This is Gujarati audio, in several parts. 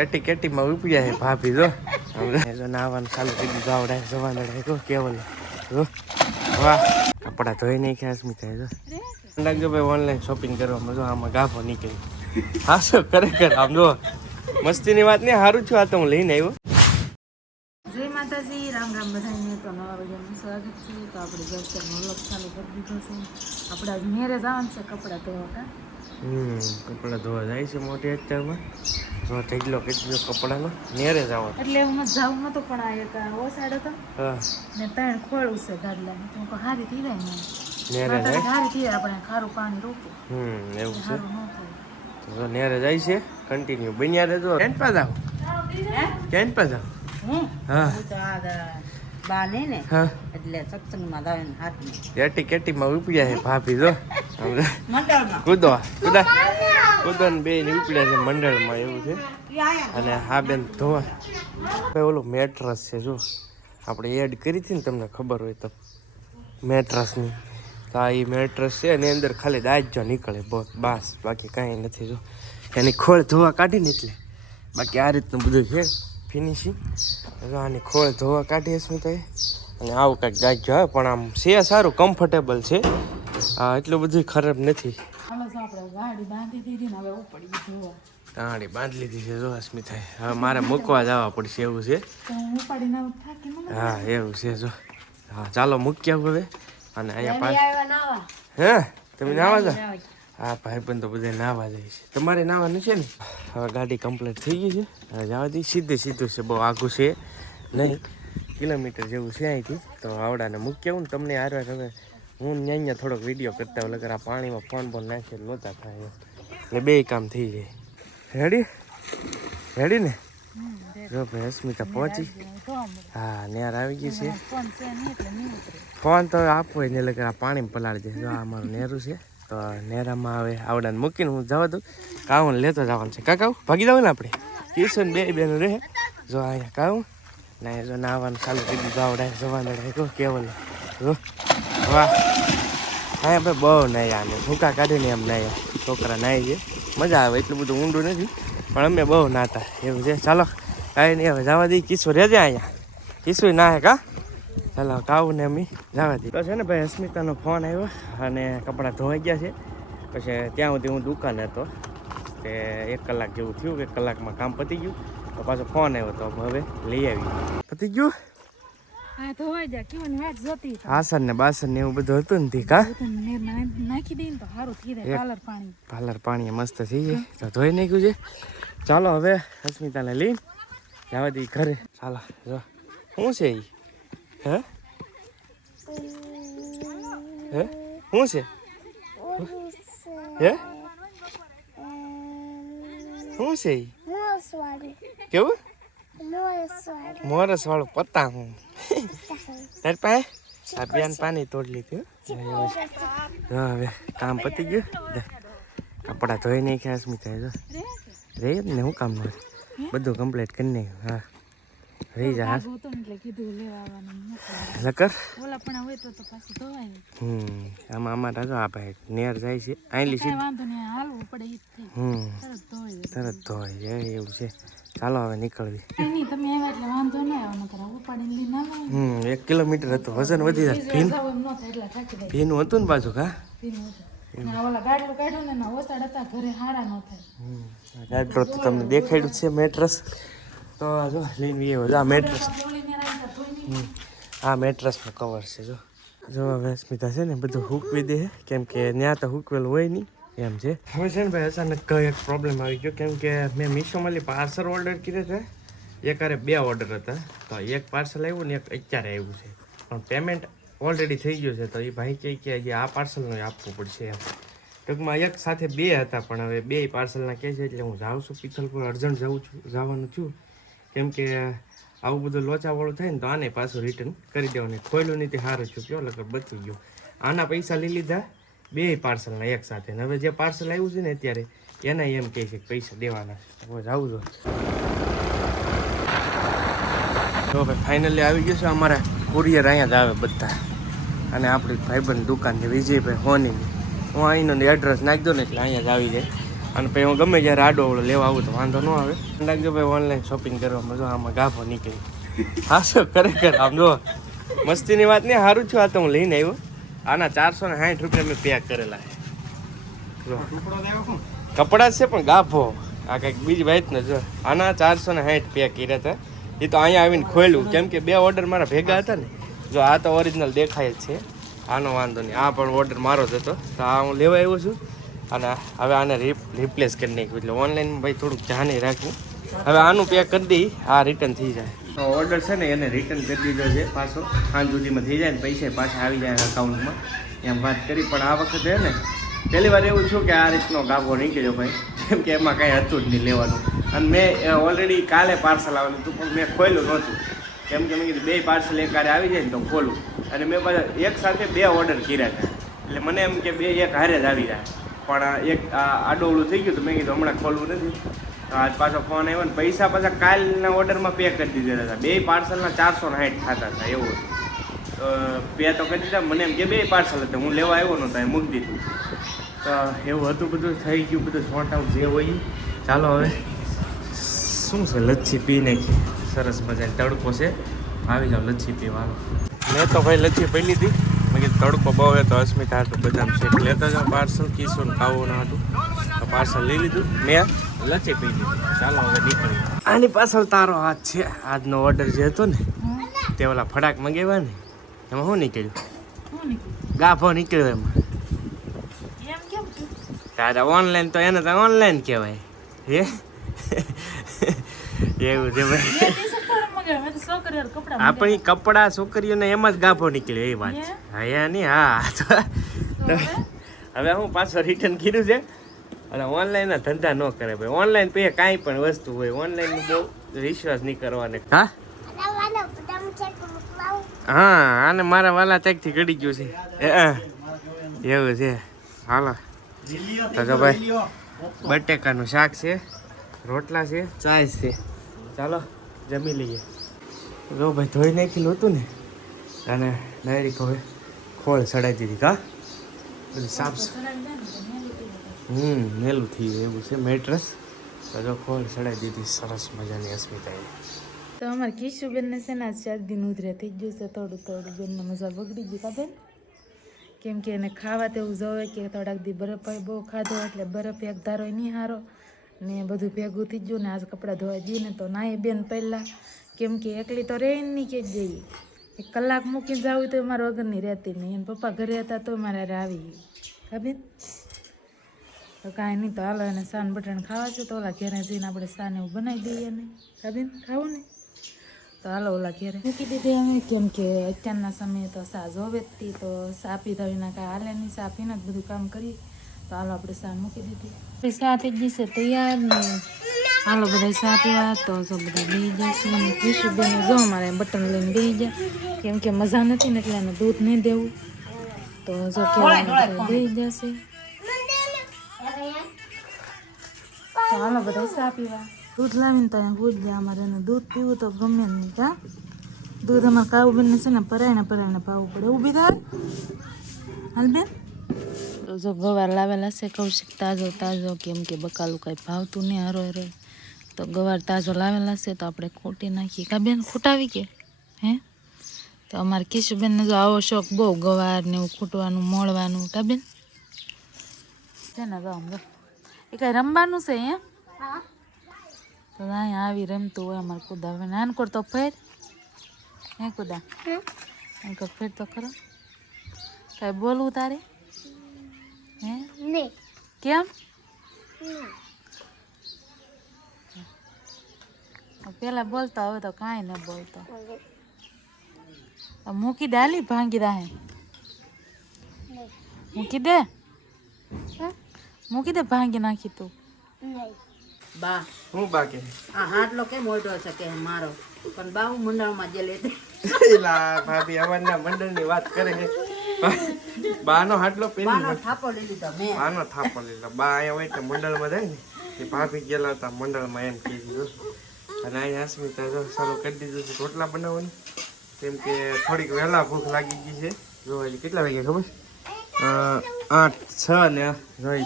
એટી કેટીમાં ઉપડ્યા છે ભાભી જો જો નાવાનું ચાલુ કરી દીધું આવડે જવાના કહો કેવલ જો વાહ કપડા ધોઈ નાખ્યા સ્મિતા જો લાગજો ભાઈ ઓનલાઈન શોપિંગ કરવામાં જો આમાં ગાભો નીકળી હા શું ખરેખર આમ જો મસ્તીની વાત નહીં સારું છું આ તો હું લઈને આવ્યો. જય માતાજી, રામ રામ બધાને. તો નવા વિડીયોનું સ્વાગત છે. તો આપણે જલસરનો વ્લોગ ચાલુ કરી દીધો છે. આપણે આજ મેરે જવાનું છે કપડાં ધોવા. કપડા ધોવા જાય છે મોટી અત્યારમાં તો ઢગલો કેટલો કપડાનો નેરે જવા એટલે હું જાઉં નતો પણ આ એક ઓસાડ હતો હા ને ત્રણ ખોળું છે ગાડલાની તો હું હારી થઈ જાય ને નેરે જાય હારી થઈ જાય આપણે ખારું પાણી રોકું એવું છે સારું ન થાય તો નેરે જાય છે કન્ટિન્યુ બન્યા રહેજો. કેન પા જાવ કેન પા જાવ હા તો આ બાને ને હા એટલે સત્સંગમાં જાવે ને હાથમાં એટી કેટીમાં ઉપડ્યા છે ભાભી જો મંડળમાં કૂદો ને બે ને ઉપડ્યા છે મંડળમાં એવું છે. અને હા બેન ધોવા ભાઈ ઓલું મેટ્રસ છે જો આપણે એડ કરી હતી ને તમને ખબર હોય તો મેટ્રસની તો આ એ મેટ્રસ છે એની અંદર ખાલી દાજ જો નીકળે બસ બાકી કાંઈ નથી જો એની ખોળ ધોવા કાઢીને એટલે બાકી આ રીતનું બધું છે ફિનિશિંગ. જો આની ખોળ ધોવા કાઢીએ શું થાય અને આવું કાંઈક દાજ જો આવે પણ આમ છે સારું કમ્ફર્ટેબલ છે એટલું બધું ખરાબ નથી. હાલો તો આપણે ગાડી બાંધી દીધી ને હવે ઉપડી ધોવા ગાડી બાંધી લીધી છે જો અસ્મિતાએ હવે મારે મૂકવા જવા પડશે એવું છે. તો હું ઉપાડીને થાકી મને હા એવું છે જો હા ચાલો મૂકી આવું હવે. અને અહીંયા હે તમે નાવા જા હા ભાઈ પણ તો બધા નાવા જાય છે તમારે નાવાનું છે ને. હવે ગાડી કમ્પ્લીટ થઈ ગઈ છે હવે જવા દઈ સીધું છે બહુ આઘું છે નહીં કિલોમીટર જેવું છે અહીંથી તો આવડાને મૂકી આવું ને તમને હારવા હવે હું અહીંયા થોડોક વિડીયો કરતા હોય લગર આ પાણીમાં ફોન નાખીએ લોતા થાય એટલે બે કામ થઈ જાય. રેડી ને જો ભાઈ અસ્મિતા પહોંચી હા નેર આવી ગઈ છે. ફોન તો આપવો ને લગર આ પાણીમાં પલાળી દે જો આ મારું નેરું છે તો નેરામાં હવે આવડાને મૂકીને હું જવા દઉં કાઉન લેતો જવાનું છે. કાકાઉ ભાગી જાવ ને આપણે કિશન બે બેનું રહે જો અહીંયા કાઉ ને જો નાવાનું ચાલુ કરી દીધું આવડે જવાના કહો કેવલ જો વાહ હા ભાઈ બહુ નાહ્યા અમે ભૂકા કાઢીને એમ નાહ્યા છોકરા નાહી છે મજા આવે એટલું બધું ઊંડું નથી પણ અમે બહુ નાતા એવું છે. ચાલો કાંઈ નહીં હવે જવા દઈએ કિશોર રહેજે અહીંયા કિશોર ના હે કા ચાલો કાવું ને અમે જવા દઈએ. તો છે ને ભાઈ અસ્મિતાનો ફોન આવ્યો અને કપડાં ધોવાઈ ગયા છે પછી ત્યાં સુધી હું દુકાન હતો કે 1 કલાક જેવું થયું 1 કલાકમાં કામ પતી ગયું તો પાછો ફોન આવ્યો તો હવે લઈ આવી પતી ગયું. હા ધોવાઈ જા કેવાની વાત જોતી આસન ને બાસન ને એવું બધું હતું ને કા નાખી દઈને તો સારું થઈ જાય પાલર પાણી મસ્ત થઈ જાય તો ધોઈ નાખ્યું છે. ચાલો હવે અસ્મિતાને લઈને જવા દઈએ ઘરે. ચાલો જો શું છે એ હે હે શું છે હે શું છે એ કેવું મોરસ વાળું પતા હું તાર પાસે આ બેન પાણી તોડી લીધું હવે કામ પતી ગયું કપડા ધોઈ નાખ્યા અસ્મિતા જો રે ને શું કામ ન બધું કમ્પ્લીટ કરી નાખ્યું હા રહી જા લકર આમાં અમારા જો આ ભાઈ નેર જાય છે આઈલી તરત ધોવાઈ જાય એવું છે. ચાલો હવે નીકળવી 1 કિલોમીટર હતું વજન વધી જાય ભીનું હતું ને પાછું કા ગાડલો તો તમને દેખાડ્યું છે મેટ્રસ તો જો લઈને આ મેટ્રસ આ મેટ્રસનું કવર છે જો હવે અસ્મિતા છે ને બધું હૂકવી દે કેમ કે ત્યાં તો હૂકવેલું હોય નહીં એમ છે. હવે છે ને ભાઈ અચાનક એક પ્રોબ્લેમ આવી ગયો કેમ કે મેં મીશોમાંથી પાર્સલ ઓર્ડર કર્યા હતા એકારે 2 ઓર્ડર હતા તો એક પાર્સલ આવ્યું ને એક અત્યારે આવ્યું છે પણ પેમેન્ટ ઓલરેડી થઈ ગયું છે તો એ ભાઈ કહે કે હજી આ પાર્સલનું આપવું પડશે એમ ટૂંકમાં એક સાથે 2 હતા પણ હવે 2 પાર્સલના કહે છે એટલે હું જાઉં છું પિથલપુર અર્જન્ટ જવાનું છું કેમ કે આવું બધું લોચાવાળું થાય ને તો આને પાછું રિટર્ન કરી દેવાનું ખોયલું નહીં તે સારું છું કયો લગર બચી ગયો. આના પૈસા લઈ લીધા 2 પાર્સલના એક સાથે હવે જે પાર્સલ આવ્યું છે ને અત્યારે એના એમ કહે છે કે પૈસા દેવાના હવે જાઉં છું. તો ભાઈ ફાઇનલી આવી ગયું છે અમારા કુરિયર અહીંયા જ આવે બધા અને આપણી ભાઈબંધ દુકાન છે વિજયભાઈ હોનીની હું અહીંનો એડ્રેસ નાખી દઉં ને એટલે અહીંયા જ આવી જાય અને પછી હું ગમે જ્યારે આડો ઓળો લેવા આવું તો વાંધો ન આવે. લાગજો ભાઈ ઓનલાઈન શોપિંગ કરવામાં જો આમાં ગાભો નીકળી. હા સર ખરેખર આમ જો મસ્તીની વાત નહીં, સારું છું. આ તો હું લઈને આવ્યો. આના 460 રૂપિયા મેં પેક કરેલા છે. કપડા છે પણ ગાભો આ કંઈક બીજી વાત ને જો આના 460 પેક કર્યા હતા. એ તો અહીંયા આવીને ખોલ્યું કેમ કે 2 ઓર્ડર મારા ભેગા હતા ને. જો આ તો ઓરિજિનલ દેખાય જ છે, આનો વાંધો નહીં. આ પણ ઓર્ડર મારો જ હતો તો આ હું લેવા આવ્યો છું. અને હવે આને રિપ્લેસ કરી નાખ્યું એટલે ઓનલાઈન ભાઈ થોડુંક ધ્યાન રાખવું. હવે આનું પેક કરી દઈ, આ રિટર્ન થઈ જાય. તો ઓર્ડર છે ને એને રિટર્ન કરી દીધો છે પાછો. સાંજ સુધીમાં થઈ જાય ને પૈસા પાછા આવી જાય અકાઉન્ટમાં એમ વાત કરી. પણ આ વખતે ને પહેલી વાર એવું છું કે આ રીતનો ગાભો નીકળ્યો ભાઈ, કેમ કે એમાં કાંઈ હતું જ નહીં લેવાનું. અને મેં ઓલરેડી કાલે પાર્સલ આવેલું હતું પણ મેં ખોલ્યું નહોતું કેમ કે મેં કીધું 2 પાર્સલ એકહારે આવી જાય ને તો ખોલું. અને મેં પાછા એક સાથે 2 ઓર્ડર કર્યા હતા એટલે મને એમ કે 2 એક હારે જ આવી જાય. પણ એક આડોવડું થઈ ગયું તો મેં કીધું હમણાં ખોલવું નથી. તો આજ પાછો ફોન આવ્યો ને પૈસા પાછા કાલના ઓર્ડરમાં પે કરી દીધેલા હતા. 2 પાર્સલના 460 થતા હતા એવું હતું. પે તો કરી દીધા. મને એમ કે 2 પાર્સલ હતા, હું લેવા આવ્યો નહોતો, મૂકી દીધું. તો એવું હતું, બધું થઈ ગયું, બધું શોર્ટ આઉટ જે હોય. ચાલો હવે શું છે લચ્છી પી નાખી સરસ મજાની. તડકો છે, આવી જાઓ લચ્છી પીવાનો. મેં તો ભાઈ લચ્છી પી લીધી. મેં કીધું તડકો બહુ હોય તો અસ્મિતા હતું બદામ શેક લેતા જાઓ પાર્સલ. કિશોર ખાવું હતું તો પાર્સલ લઈ લીધું. મેં લચ્છી પી લીધી. ચાલો હવે નીકળી. આની પાછળ તારો હાથ છે. આજનો ઓર્ડર જે હતો ને તે ઓલા ફડાક મંગાવ્યા ને એમાં શું નીકળ્યું? ગાભો નીકળ્યો એમાં. તારા ઓનલાઈન તો એને તો ઓનલાઈન કહેવાય હે એવું છે ભાઈ. આપણી કપડા છોકરીઓને એમાં જ ગાભો નીકળ્યો એ વાત છે. હા નહીં હા. હવે હું પાછો રિટર્ન કર્યું છે. અને ઓનલાઈનના ધંધા ન કરે ભાઈ. ઓનલાઈન પે કાંઈ પણ વસ્તુ હોય ઓનલાઈન બહુ વિશ્વાસ નહીં કરવાનો. હા હા આને મારા વાલા ચેકથી ગળી ગયું છે એવું છે. હાલો તો જો ભાઈ બટેકાનું શાક છે, રોટલા છે, ચાય છે. ચાલો જમી લઈએ. જો ભાઈ ધોઈ નાખેલું હતું ને અને ડાયરેક્ટ હવે ખોળ સડાઈ દીધી. કા બધું સાફ મેલું થઈ ગયું એવું છે મેટ્રસ. તો જો ખોળ સડાઈ દીધી સરસ મજાની અસ્મિતાએ. તો અમારે કિશુબેનને છે ને 4 દિન ઉધરે થઈ ગયું છે. થોડું બેનને મજા બગડી ગઈ કા બેન, કેમ કે એને ખાવા તેવું જોવે કે થોડાક દી બરફ બહુ ખાધો એટલે બરફ એક ધારો નહીં હારો ને બધું ભેગું થઈ ગયું. ને આજ કપડાં ધોવા જઈએ ને તો નાય બેન પહેલાં, કેમ કે એકલી તો રહે નહીં કે જઈએ. 1 કલાક મૂકીને જાવું તો મારા વગરની રહેતી નહીં. એને પપ્પા ઘરે હતા તો મારે આવી ગઈ કા બેન. તો કાંઈ નહીં તો હાલો એને સાન બટાણ ખાવા છે તો ઓલા ઘેરે જઈને આપણે સાન એવું બનાવી દઈએ ને કા બેન ખાવું ને. તો હાલો ઓલા ઘેરે મૂકી દીધી અમે, કેમ કે અત્યારના સમયે તો સા જોવે જ તી તો સા પીધા વિના કાંઈ હાલે નહીં. સા પીને જ બધું કામ કરીએ. તો હાલો આપણે સા મૂકી દીધી. સા થઈ જશે તૈયાર ને હાલો બધા સા પીવા. તો જો બધા બેસી જશે અને કિશુબેન જો અમારે બટન લઈને બેસી જાય કેમ કે મજા નથી ને એટલે એને દૂધ નહીં દેવું. તો જો કેવા બેસી જશે. તો હાલો બધા સા પીવા. દૂધ લાવીને તો અહીંયા ભૂજ જાય અમારે. એને દૂધ પીવું તો ગમે નહીં કા. દૂધ અમારે કાવું બેનને છે ને પરાયણે પાવું પડે. ઊભી થાય હાલ બેન. તો જો ગવાર લાવેલા છે કૌશિક તાજો કેમ કે બકાલું કાંઈ ભાવતું નહીં હરો. તો ગવાર તાજો લાવેલા છે તો આપણે ખૂટી નાખીએ કા બેન. ખૂટાવી કે હે. તો અમારે કિશુબેનને જો આવો શોખ બહુ ગવાર ને એવું ખૂટવાનું મોળવાનું કા બેન છે ને. જો એ કાંઈ રમવાનું છે અહીંયા. તો અહીંયા આવી રમતું હોય અમારે કુદા. નાનકોર તો ફેર હે કુદા નાનકોર ફેર તો ખરો. કાંઈ બોલવું તારે હે નહીં કેમ. પેલા બોલતા હવે તો કાંઈ ન બોલતો. મૂકી દે હાલી ભાંગી રાહે. મૂકી દે ભાંગી નાખી તું. બા હું બાકી આ હાટલો કેમ મોટો છે કે મારો પણ બા હું મંડળમાં જે લેતી. ભાભી અમારના મંડળની વાત કરે છે. બાનો હાટલો બાનો થાપો લઈ લીધો મેં. બાનો થાપો લીધો. બા અહીંયા હોય તો મંડળમાં જાય ને એ ભાભી ગયેલા હતા મંડળમાં એમ કીધું. અને અહીંયા અસ્મિતા જો શરૂ કરી દીધું છે રોટલા બનાવવાની. કેમ કે થોડીક વહેલા ભૂખ લાગી ગઈ છે. જો હજી કેટલા વાગ્યા ખબર 8:06 ને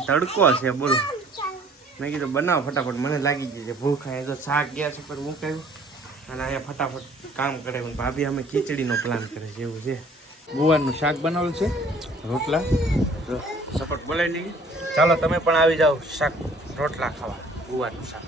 તડકો છે બોલો. મેં કીધું બનાવો ફટાફટ, મને લાગી ગઈ છે ભૂખ. અહીંયા તો શાક ગેસ ઉપર મુકાયું અને અહીંયા ફટાફટ કામ કરે. ભાભી અમે ખીચડીનો પ્લાન કરે છે એવું છે. ગુવારનું શાક બનાવેલું છે, રોટલા સપોર્ટ બોલાવી લઈએ. ચાલો તમે પણ આવી જાઓ શાક રોટલા ખાવા, ગુવારનું શાક.